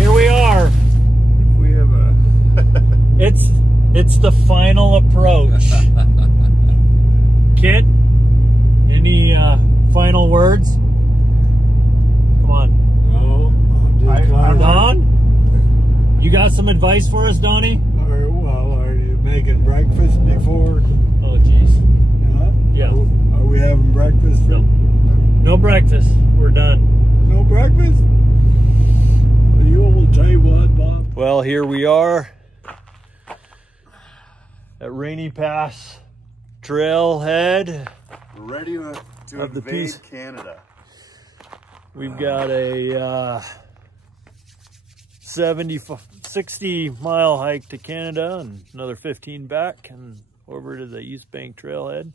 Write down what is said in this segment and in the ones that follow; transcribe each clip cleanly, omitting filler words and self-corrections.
Here we are. We have a... It's the final approach. Kit, any final words? Come on. No. Don? You got some advice for us, Donnie? Are you making breakfast before? Oh, jeez. Yeah. Are we having breakfast? No breakfast. We're done. No breakfast? Well, you old tightwad, Bob. Well, here we are at Rainy Pass Trailhead. We're ready to invade Canada. We've got a 60 mile hike to Canada and another 15 back and over to the East Bank Trailhead.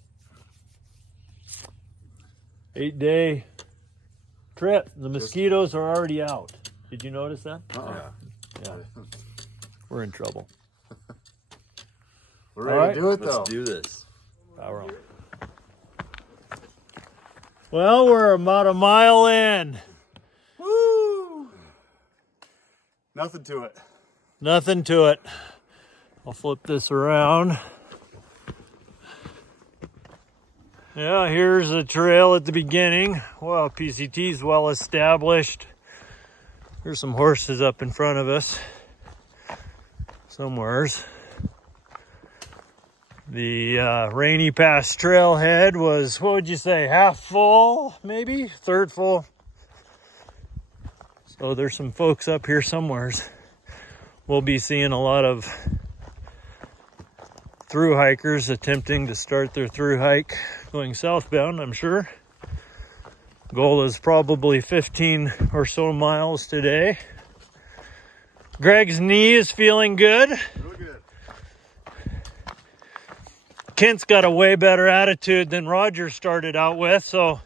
8-day trip. The mosquitoes are already out. Did you notice that? Yeah. We're in trouble. We're ready to do it, though. Let's do this. Power on. Well, we're about a mile in. Woo! Nothing to it. Nothing to it. I'll flip this around. Yeah, here's a trail at the beginning. Well, PCT's well established. There's some horses up in front of us. Somewheres. The Rainy Pass Trailhead was, what would you say, half full, maybe? Third full. So there's some folks up here somewheres. We'll be seeing a lot of through hikers attempting to start their through hike going southbound, I'm sure. Goal is probably 15 or so miles today. Greg's knee is feeling good. Real good. Kent's got a way better attitude than Roger started out with, so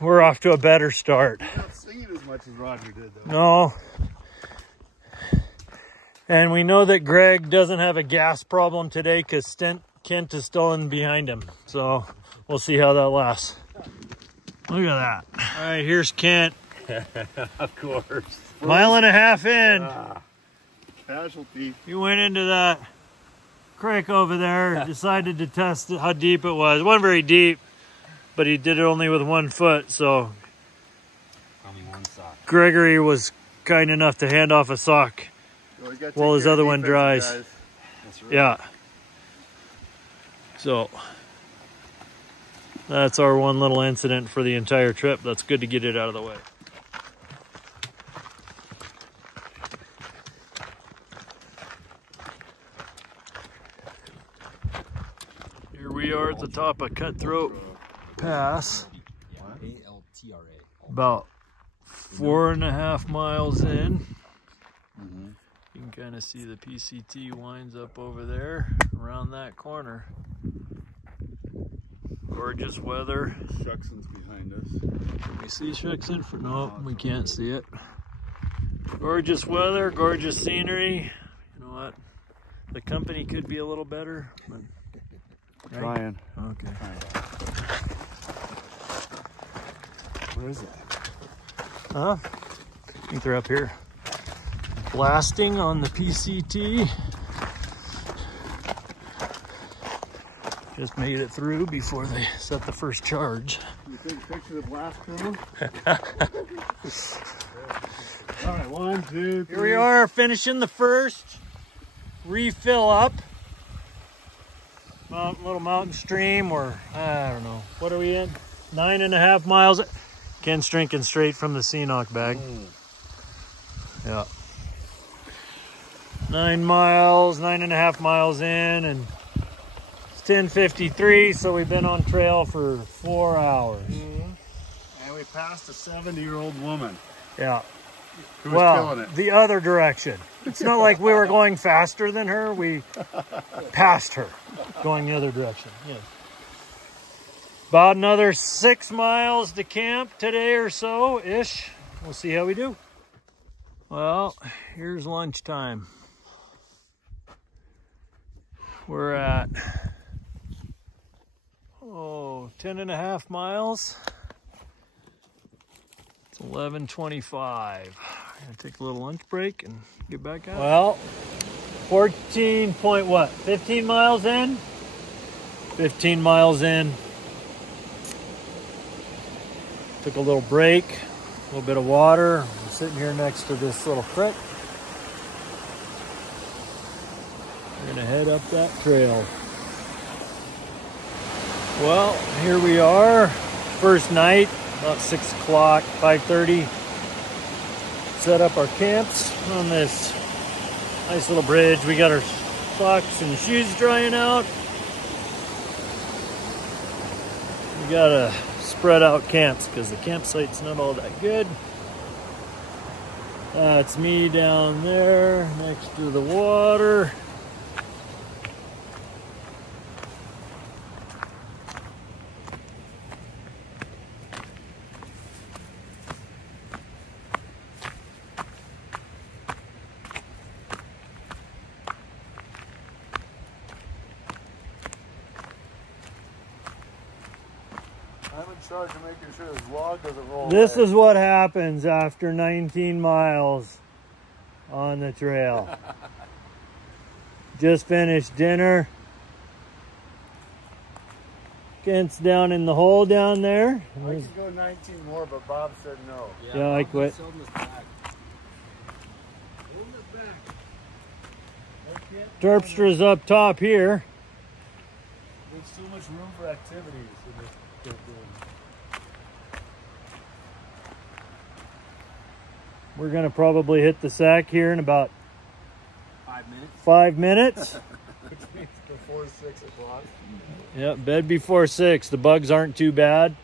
we're off to a better start. You're not singing as much as Roger did, though. No. And we know that Greg doesn't have a gas problem today because Kent is still in behind him. So we'll see how that lasts. Look at that. All right, here's Kent. Of course. Mile and a half in. Casualty. He went into that creek over there, decided to test how deep it was. It wasn't very deep, but he did it only with 1 foot. So Only one sock. Gregory was kind enough to hand off a sock while his other one dries. That's right. Yeah. So that's our one little incident for the entire trip. That's good to get it out of the way. Here we are at the top of Cutthroat Pass. A-L-T-R-A. About 4.5 miles in. You can kind of see the PCT winds up over there around that corner. Gorgeous weather. Shuckson's behind us. Can we see Shuckson? No, we can't see it. Gorgeous weather, gorgeous scenery. You know what? The company could be a little better, but Trying. okay. Where is that? Huh? I think they're up here. Blasting on the PCT. Just made it through before they set the first charge. You take a picture of the blast crew? All right, 1, 2, 3. Here we are finishing the first refill up. Little mountain stream, or I don't know. What are we in? 9.5 miles. Ken's drinking straight from the Seanock bag. Yeah. 9.5 miles in, and it's 10:53, so we've been on trail for 4 hours. And we passed a 70-year-old woman. Yeah. Who was killing it. The other direction. It's not like we were going faster than her. We passed her going the other direction. Yeah. About another 6 miles to camp today or so-ish. We'll see how we do. Well, here's lunchtime. We're at 10.5 miles. It's 11:25. Gonna take a little lunch break and get back out. Well, 14 point what? 15 miles in? 15 miles in. Took a little break, a little bit of water. I'm sitting here next to this little creek. We're gonna head up that trail. Well, here we are. First night, about 6 o'clock, 5:30. Set up our camps on this nice little bridge. We got our socks and shoes drying out. We gotta spread out camps because the campsite's not all that good. It's me down there next to the water. I'm in charge of making sure this log doesn't roll This away. is what happens after 19 miles on the trail. Just finished dinner. Kent's down in the hole down there. I could go 19 more, but Bob said no. Yeah, I quit. Terpstra's up top here. There's too much room for activities in this room. We're gonna probably hit the sack here in about 5 minutes. 5 minutes. Which means before 6 o'clock. Yep, bed before 6. The bugs aren't too bad.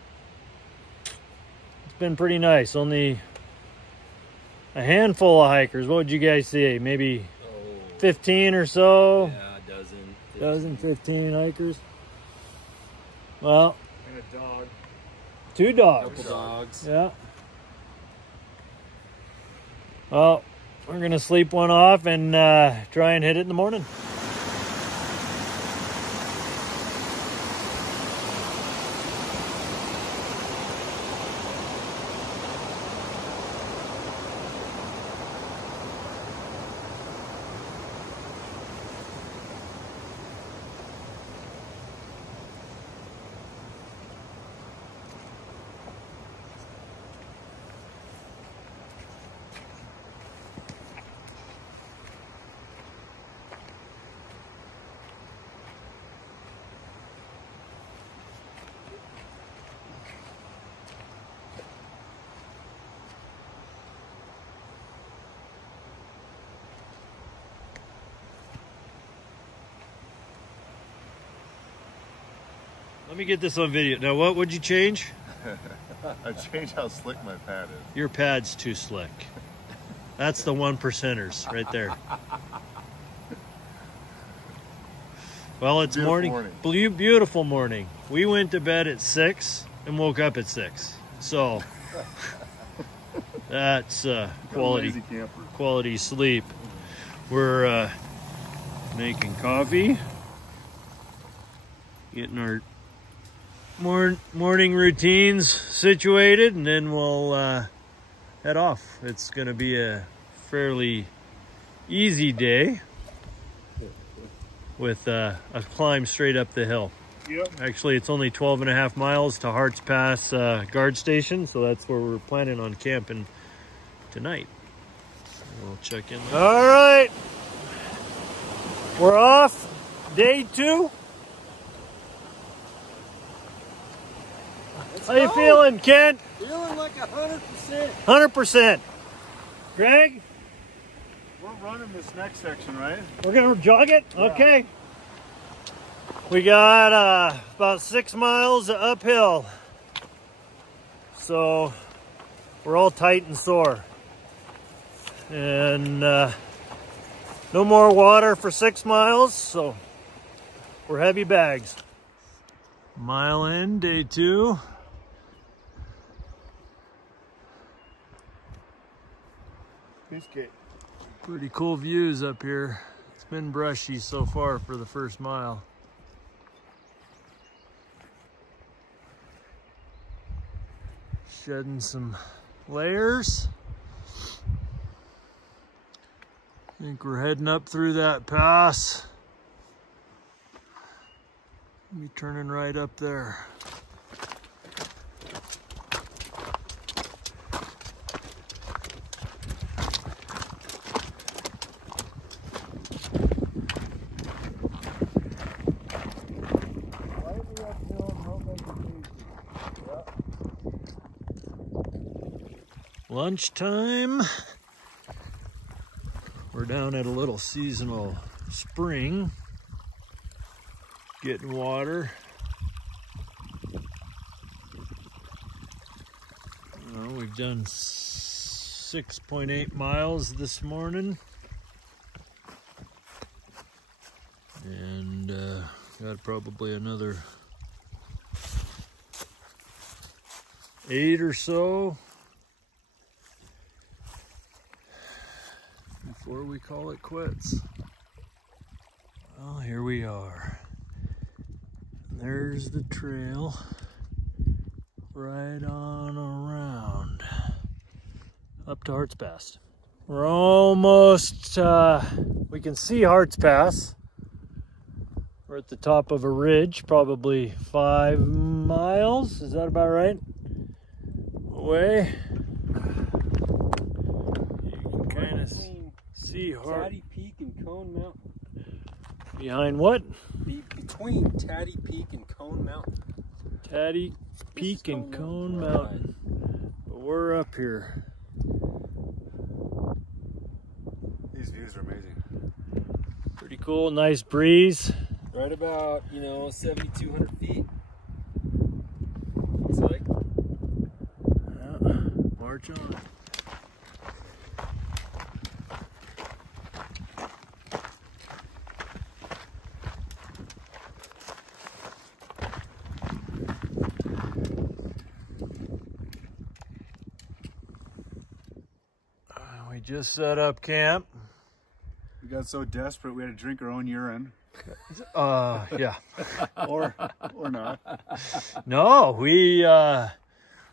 It's been pretty nice. Only a handful of hikers. What would you guys say? Maybe 15 or so? Yeah, a dozen. 15. 15 hikers. Well, And a dog. 2 dogs. Couple dogs. Yeah. Well, we're gonna sleep one off and try and hit it in the morning. Let me get this on video. Now, what would you change? I changed how slick my pad is. Your pad's too slick. That's the 1%ers right there. Well, it's Beautiful morning. Beautiful morning. We went to bed at 6 and woke up at 6. So that's Lazy camper. quality sleep. We're making coffee, getting our morning routines situated, and then we'll head off. It's going to be a fairly easy day with a climb straight up the hill. Yep. Actually, it's only 12.5 miles to Hart's Pass guard station, so that's where we're planning on camping tonight. We'll check in. All right, we're off. Day 2. How you feeling, Kent? Feeling like 100%. 100%. Greg? We're running this next section, right? We're gonna jog it? Yeah. Okay. We got about 6 miles uphill. So we're all tight and sore. And no more water for 6 miles, so we're heavy bags. Mile in, day 2. Peace gate. Pretty cool views up here. It's been brushy so far for the first mile. Shedding some layers. I think we're heading up through that pass. Be turning right up there. Lunchtime. We're down at a little seasonal spring, getting water. Well, we've done 6.8 miles this morning, and got probably another 8 or so before we call it quits. Well, here we are. There's the trail right on around up to Hart's Pass. We're almost, we can see Hart's Pass. We're at the top of a ridge, probably 5 miles. Is that about right? Away. You can kind of see Hart. Taddy Peak and Cone Mountain. Behind what? Between Taddy Peak and Cone Mountain. Taddy Peak and Cone Mountain. But we're up here. These views are amazing. Pretty cool, nice breeze. Right about, 7,200 feet. Looks like. Yeah, march on. We just set up camp. We got so desperate we had to drink our own urine. Yeah. or not. No, we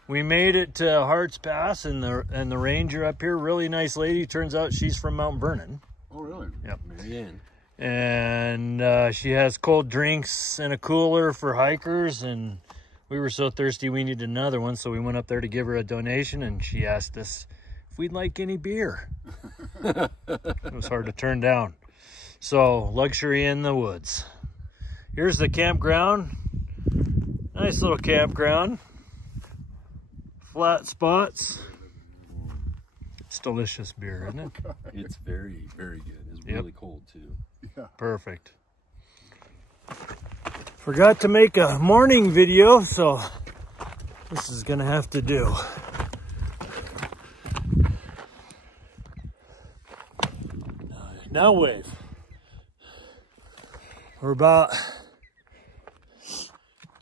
made it to Hart's Pass, and the ranger up here, really nice lady. Turns out she's from Mount Vernon. Oh, really? Yep. Marianne. And she has cold drinks and a cooler for hikers, and we were so thirsty we needed another one, so we went up there to give her a donation, and she asked us if we'd like any beer. It was hard to turn down. So, luxury in the woods. Here's the campground. Nice little campground. Flat spots. It's delicious beer, isn't it? It's very, very good. It's really cold too. Yeah. Perfect. Forgot to make a morning video, so this is gonna have to do. Now wave. We're about,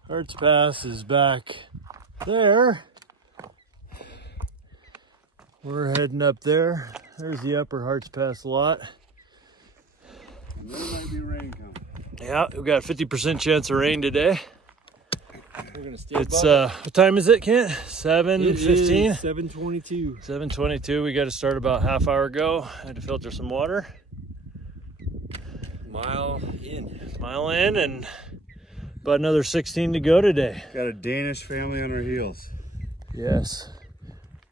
Hart's Pass is back there. We're heading up there. There's the upper Hart's Pass lot. And there might be rain coming. Yeah, we've got a 50% chance of rain today. We're gonna stay It's, what time is it, Kent? 7:15? 7:22. 7:22. We got to start about half hour ago. Had to filter some water. Mile in, and about another 16 to go today. Got a Danish family on our heels. Yes.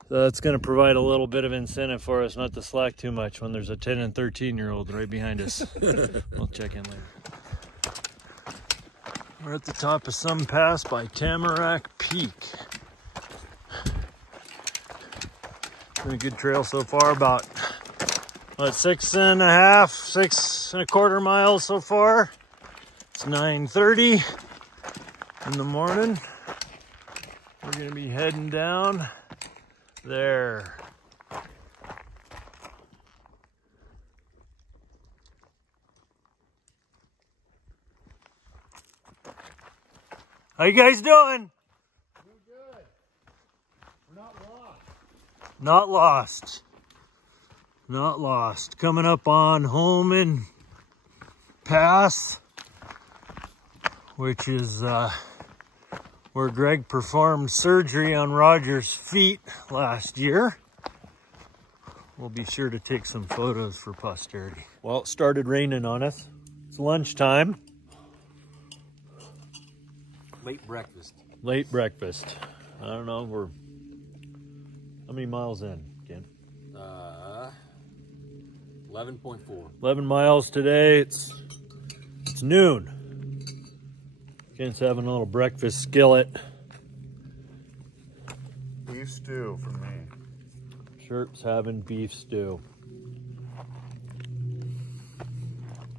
So that's going to provide a little bit of incentive for us not to slack too much when there's a 10 and 13-year-old right behind us. We'll check in later. We're at the top of some pass by Tamarack Peak. Been a good trail so far, about what, 6.25 miles so far. It's 9:30 in the morning. We're gonna be heading down there. How you guys doing? We're good. We're not lost. Not lost. Not lost. Coming up on Holman Pass, which is where where Greg performed surgery on Roger's feet last year. We'll be sure to take some photos for posterity. Well, it started raining on us. It's lunchtime. Late breakfast. Late breakfast. I don't know, we're how many miles in, Ken? 11.4. 11 miles today. It's noon. Ken's having a little breakfast skillet. Beef stew for me. Sherp's having beef stew.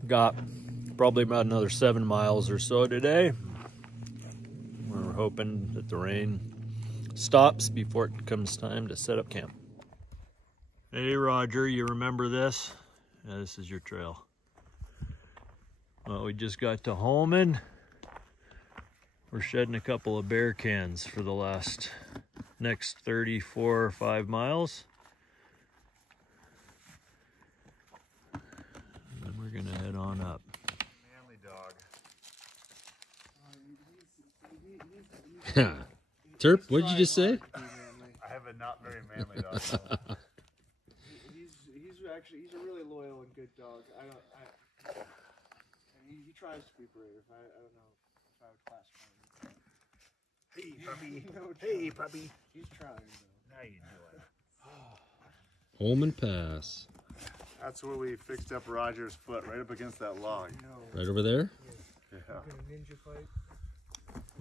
Got probably about another 7 miles or so today. We're hoping that the rain stops before it comes time to set up camp. Hey Roger, you remember this? Yeah, this is your trail. Well, we just got to Holman. We're shedding a couple of bear cans for the next 34 or 5 miles. And then we're gonna head on up. Manly dog. Terp, what did you just say? I have a not very manly dog. He's a really loyal and good dog. He tries to be brave. I don't know if I would classify him. Hey puppy. Hey puppy. He's trying though. How you doing? Holman Pass. That's where we fixed up Roger's foot, right up against that log. No. Right over there? Yeah. In a ninja fight.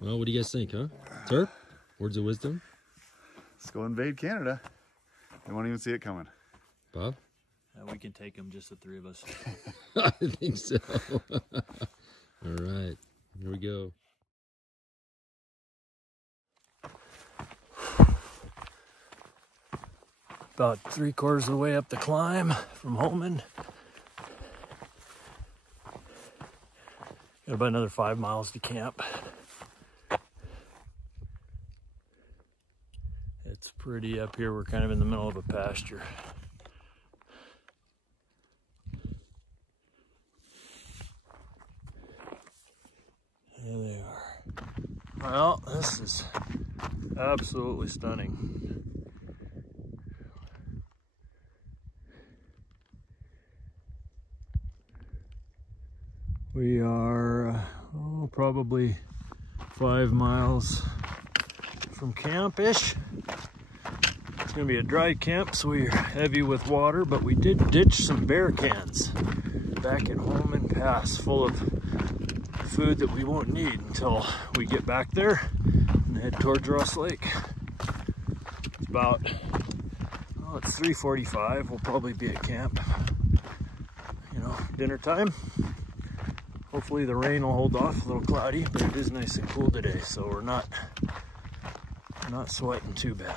Well, what do you guys think, huh? Terp? Words of wisdom? Let's go invade Canada. They won't even see it coming. Bob? We can take them, just the three of us. I think so. All right, here we go. About 3/4 of the way up the climb from Holman. Got about another 5 miles to camp. It's pretty up here. We're kind of in the middle of a pasture. There they are. Well, this is absolutely stunning. We are probably 5 miles from camp-ish. It's gonna be a dry camp, so we're heavy with water, but we did ditch some bear cans back in Holman Pass full of food that we won't need until we get back there and head towards Ross Lake. It's about, it's 3:45. We'll probably be at camp, dinner time. Hopefully the rain will hold off, a little cloudy, but it is nice and cool today, so we're not sweating too bad.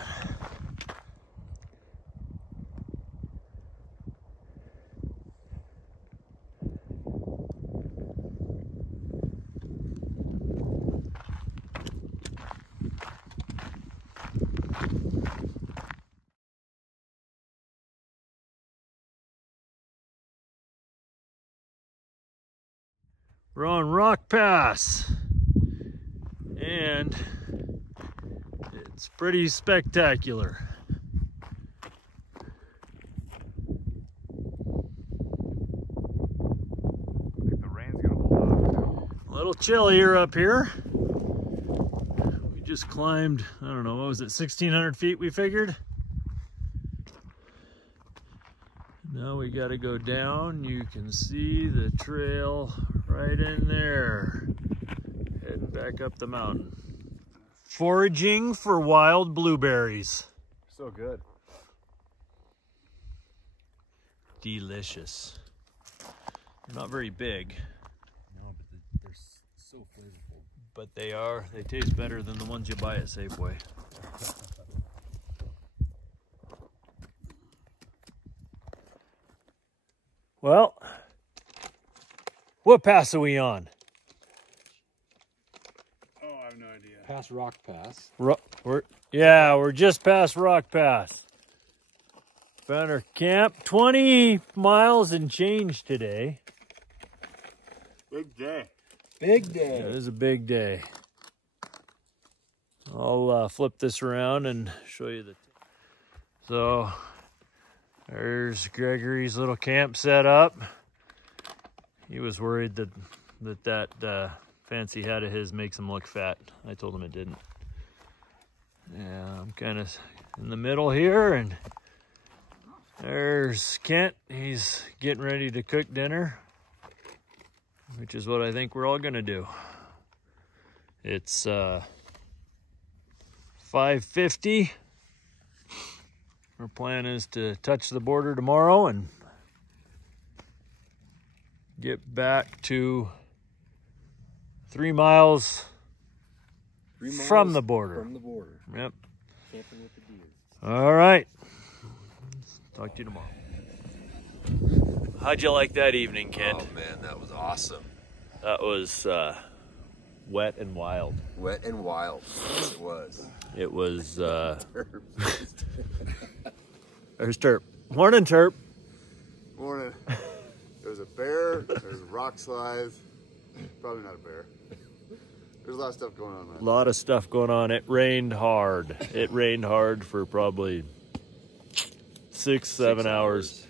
We're on Rock Pass, and it's pretty spectacular. I think the rain's gonna hold up. A little chillier up here. We just climbed, I don't know, what was it, 1,600 feet we figured? Now we gotta go down. You can see the trail right in there, heading back up the mountain. Foraging for wild blueberries. So good. Delicious. They're not very big. No, but they're so flavorful. But they taste better than the ones you buy at Safeway. Well, what pass are we on? Oh, I have no idea. Past Rock Pass. We're just past Rock Pass. Found our camp, 20 miles and change today. Big day. Big day. It is a big day. I'll flip this around and show you the. So there's Gregory's little camp set up. He was worried that fancy hat of his makes him look fat. I told him it didn't. Yeah, I'm kind of in the middle here, and there's Kent. He's getting ready to cook dinner, which is what I think we're all gonna do. It's 5:50. Our plan is to touch the border tomorrow and get back to 3 miles, from the border. From the border. Yep. Camping with the deer. All right. Talk to you tomorrow. How'd you like that evening, Kent? Oh man, that was awesome. That was wet and wild. Wet and wild. Yes, it was. It was. There's Terp. Morning, Terp. Morning. There's a bear, there's rock slides. Probably not a bear. There's a lot of stuff going on, man. A lot of stuff going on. It rained hard. It rained hard for probably 6-7 hours.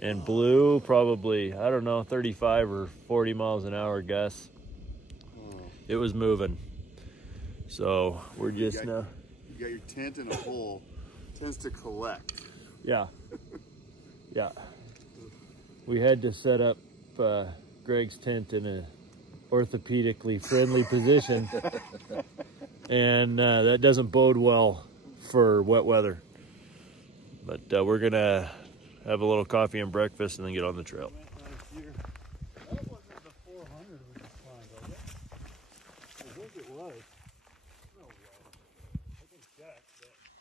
And blew probably, I don't know, 35 or 40 miles an hour gusts. It was moving. So we're just now. You got your tent in a hole. Tends to collect. Yeah. Yeah. We had to set up Greg's tent in a orthopedically friendly position, and that doesn't bode well for wet weather. But we're gonna have a little coffee and breakfast and then get on the trail. That wasn't the 400 we just climbed, was it? I think it was. No way. I can check,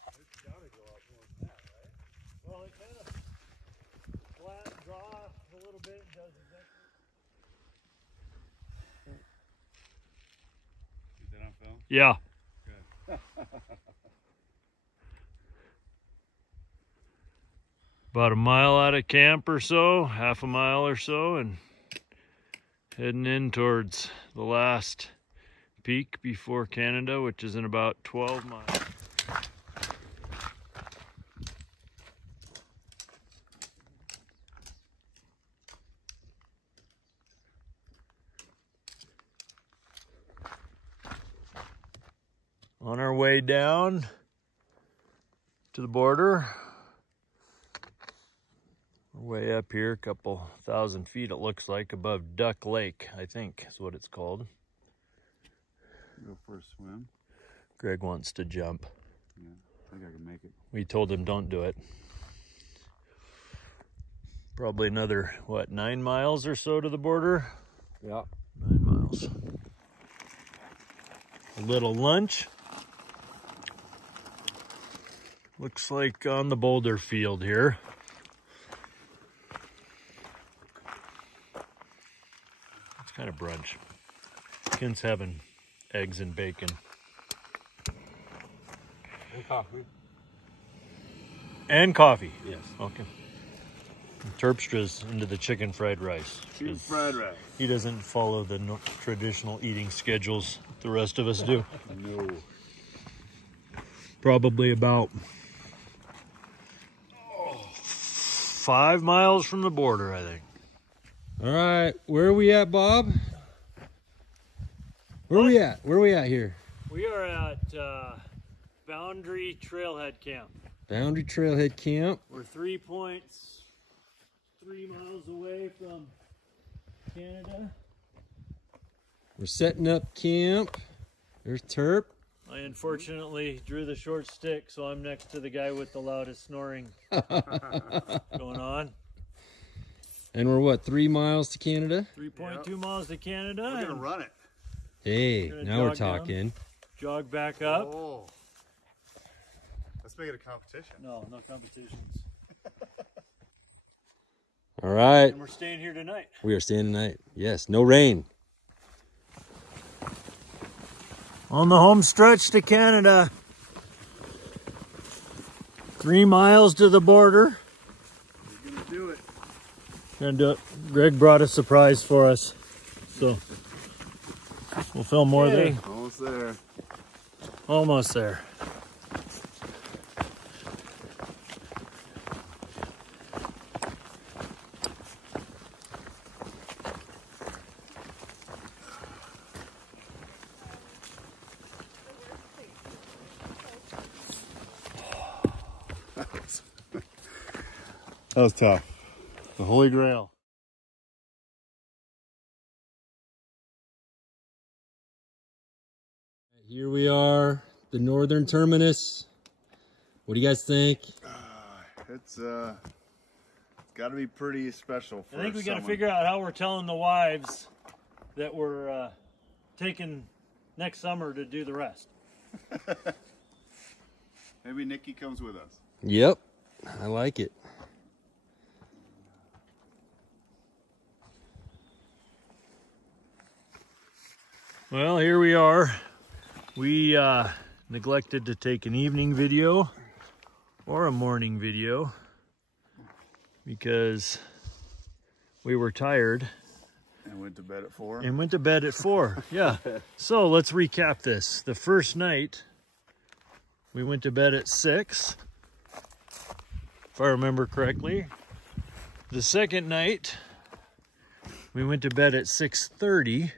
but it's gotta go up more than that, right? Well, it kind of flattens off a little bit, does exactly. Is that on film? Yeah. Good. About a mile out of camp or so, half a mile or so, and heading in towards the last peak before Canada, which is in about 12 miles. On our way down to the border. We're way up here, a couple thousand feet it looks like, above Duck Lake, I think is what it's called. Go for a swim. Greg wants to jump. Yeah, I think I can make it. We told him don't do it. Probably another, what, 9 miles or so to the border? Yeah. 9 miles. A little lunch. Looks like on the boulder field here. It's kind of brunch. Kent's having eggs and bacon. And coffee. And coffee. Yes. Okay. Terpstra's into the chicken fried rice. Chicken fried rice. He doesn't follow the traditional eating schedules the rest of us do. No. Probably about 5 miles from the border, I think. All right, where are we at, Bob? Where are we at? Where are we at here? We are at Boundary Trailhead Camp. Boundary Trailhead Camp. We're 3.3 miles away from Canada. We're setting up camp. There's Terp. I unfortunately drew the short stick, so I'm next to the guy with the loudest snoring going on. And we're what, 3 miles to Canada? 3.2 miles to Canada. We're gonna run it. Hey, Gonna now we're jog down. talking. Jog back up. Oh. Let's make it a competition. No competitions. All right, And we're staying here tonight. we are staying tonight. Yes, no rain. On the home stretch to Canada. 3 miles to the border. We're gonna do it. Gonna do it. Greg brought a surprise for us, so we'll film more there. Almost there. Almost there. That was tough. The Holy Grail. Here we are, the northern terminus. What do you guys think? It's got to be pretty special for I think we got to someone. figure out how we're telling the wives that we're taking next summer to do the rest. Maybe Nikki comes with us. Yep, I like it. Well, here we are. We neglected to take an evening video or a morning video because we were tired. And went to bed at 4. And went to bed at 4, yeah. So let's recap this. The first night, we went to bed at 6, if I remember correctly. The second night, we went to bed at 6:30.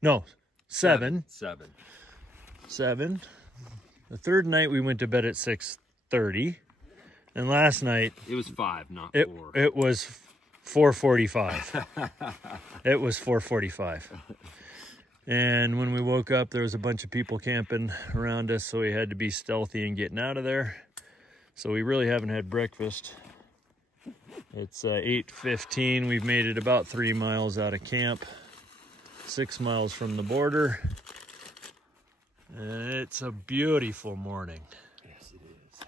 No, 7. 7. The third night, we went to bed at 6:30. And last night, It was 5, not 4. it was 4:45. It was 4:45. And when we woke up, there was a bunch of people camping around us, so we had to be stealthy in getting out of there. So we really haven't had breakfast. It's 8:15. We've made it about 3 miles out of camp, 6 miles from the border. And it's a beautiful morning. Yes, it is.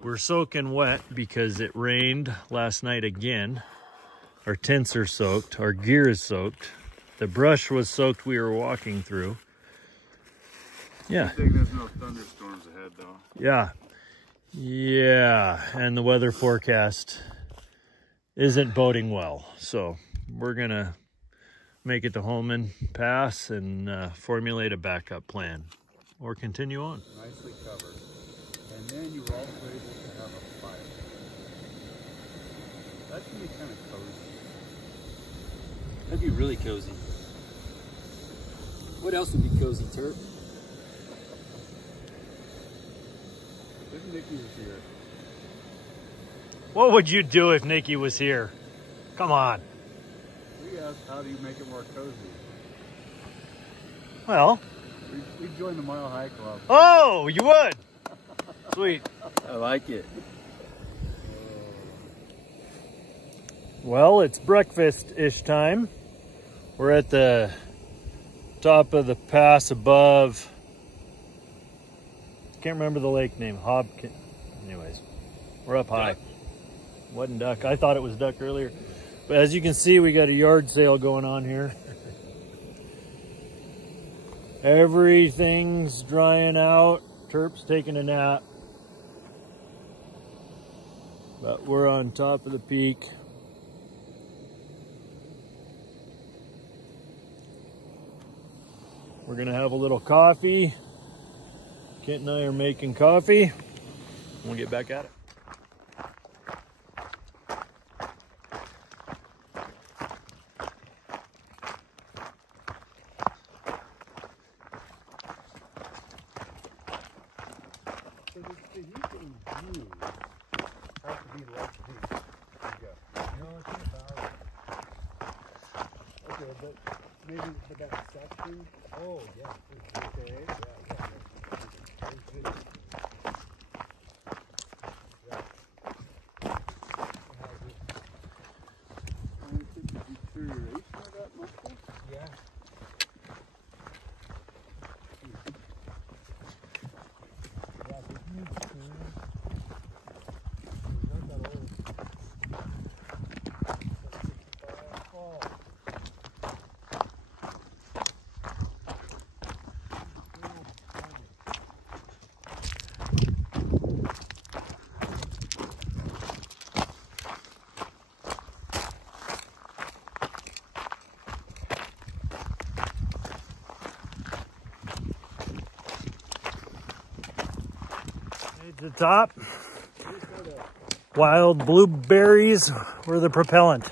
We're soaking wet because it rained last night again. Our tents are soaked, our gear is soaked. The brush was soaked we were walking through. Yeah. I think there's no thunderstorms ahead though. Yeah. Yeah, and the weather forecast isn't boding well. So we're gonna make it to Holman Pass and formulate a backup plan or continue on. Nicely covered. And then you were also able to have a fire. That should be kind of cozy. That'd be really cozy. What else would be cozy, Turp? If Nikki was here. What would you do if Nikki was here? Come on. We asked, how do you make it more cozy? Well, We'd join the Mile High Club. oh, you would. Sweet. I like it. Well, it's breakfast-ish time. We're at the top of the pass above, can't remember the lake name, anyways, we're up high. Wasn't duck, I thought it was duck earlier. But as you can see, we got a yard sale going on here. Everything's drying out. Terp's taking a nap. But we're on top of the peak. We're gonna have a little coffee. Kent and I are making coffee. We'll get back at it. So the heat that we use has to be like these. No, it's not about it. Okay, but maybe for that section. Oh, yeah. Okay. Yeah. Yeah. Made to the top. Wild blueberries were the propellant.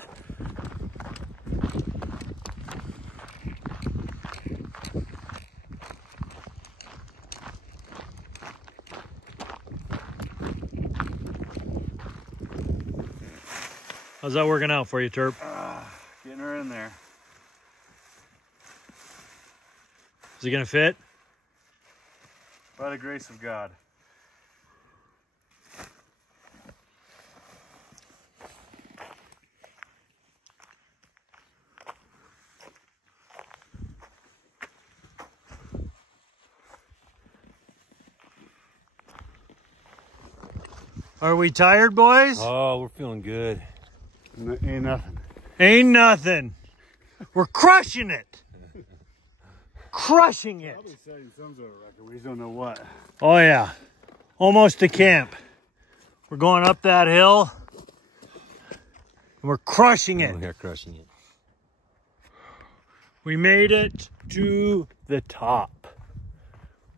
How's that working out for you, Terp? Getting her in there. Is it gonna fit? By the grace of God. Are we tired, boys? Oh, we're feeling good. Ain't nothing. Ain't nothing. We're crushing it. Crushing it. Probably setting some sort of record. We just don't know what. Oh yeah. Almost to camp. We're going up that hill. And we're crushing it. We're crushing it. We made it to the top.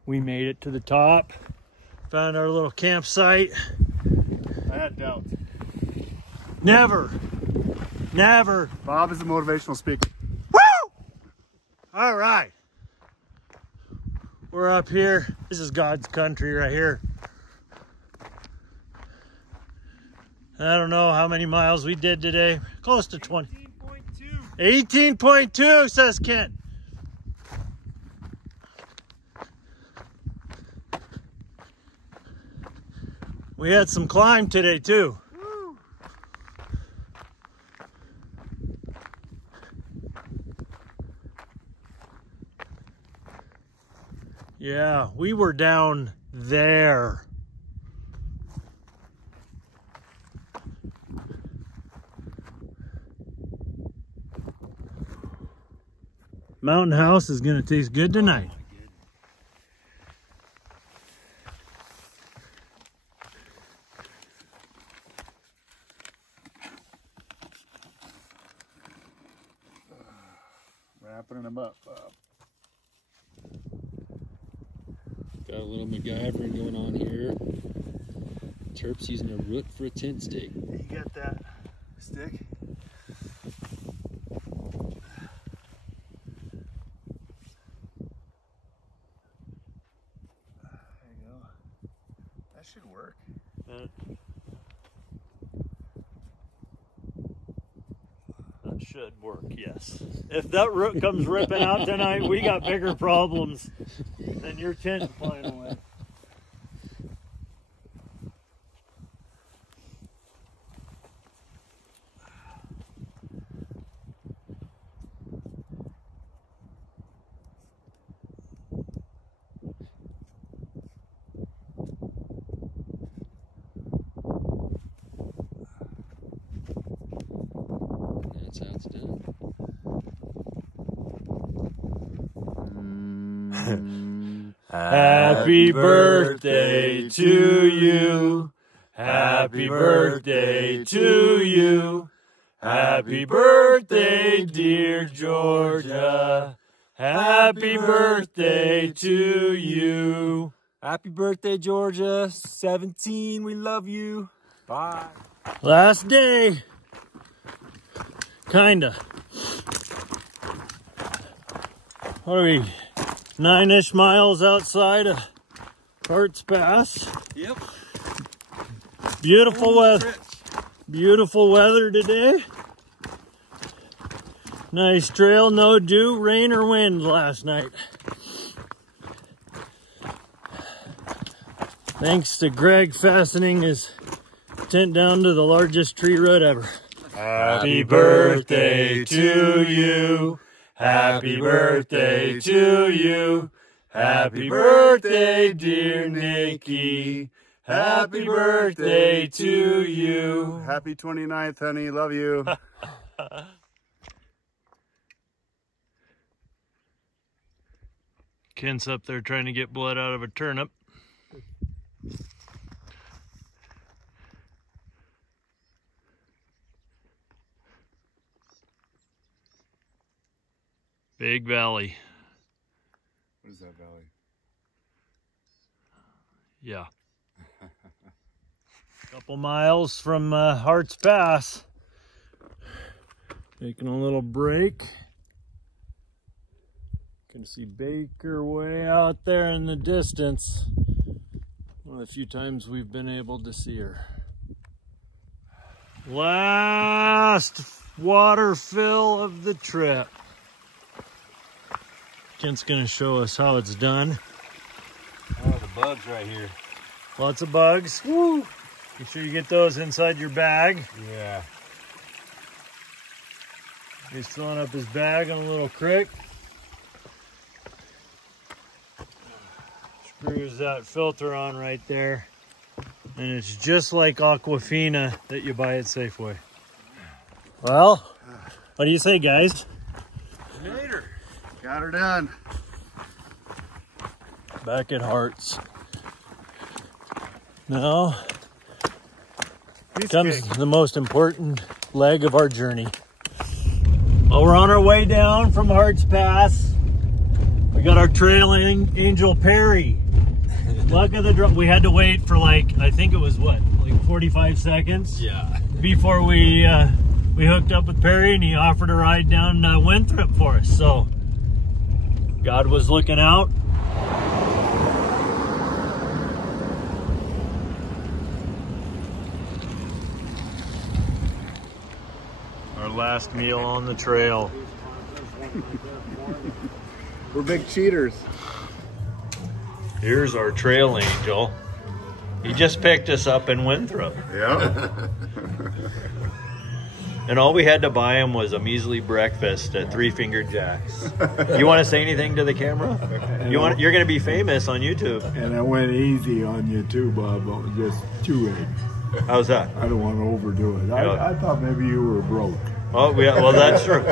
We made it to the top. Found our little campsite. I had doubts. Never. Never. Bob is a motivational speaker. Woo! All right. We're up here. This is God's country right here. I don't know how many miles we did today. Close to 20. 18.2. 18.2, says Kent. We had some climb today too. Woo. Yeah, we were down there. Mountain House is gonna taste good tonight. Wrapping them up, Bob. Got a little MacGyvering going on here. Terp's using a root for a tent stake. You got that stick? There you go. That should work. That should work, yes. If that root comes ripping out tonight, we got bigger problems than your tent flying away. That's how it's done. Happy birthday to you. Happy birthday to you. Happy birthday, dear Georgia. Happy birthday to you. Happy birthday, Georgia. 17, we love you. Bye. Last day. Kinda. What are we? 9-ish miles outside of Hart's Pass. Yep. Beautiful weather. Beautiful weather today. Nice trail, no dew, rain or wind last night. Thanks to Greg fastening his tent down to the largest tree root ever. Happy birthday to you. Happy birthday to you. Happy birthday, dear Nikki. Happy birthday to you. Happy 29th, honey. Love you. Kent's up there trying to get blood out of a turnip. Big valley. What is that valley? Yeah. Couple miles from Hart's Pass. Taking a little break. Can see Baker way out there in the distance. One of the few times we've been able to see her. Last water fill of the trip. Kent's gonna show us how it's done. Oh, the bugs right here. Lots of bugs. Woo! Make sure you get those inside your bag. Yeah. He's filling up his bag on a little crick. Screws that filter on right there. And it's just like Aquafina that you buy at Safeway. Well, what do you say, guys? Made her. Got her done. Back at Hart's. Now comes the most important leg of our journey. Well, we're on our way down from Hart's Pass. We got our trailing Angel Perry. Luck of the draw. We had to wait for like, I think it was what, like 45 seconds? Yeah. Before we hooked up with Perry, and he offered a ride down Winthrop for us. So God was looking out. Our last meal on the trail. We're big cheaters. Here's our trail angel. He just picked us up in Winthrop. Yeah. And all we had to buy him was a measly breakfast at Three Finger Jack's. You want to say anything to the camera? You're going to be famous on YouTube. And I went easy on you too, Bob. Just 2 eggs. How's that? I don't want to overdo it. I thought maybe you were broke. Oh, yeah, well, that's true.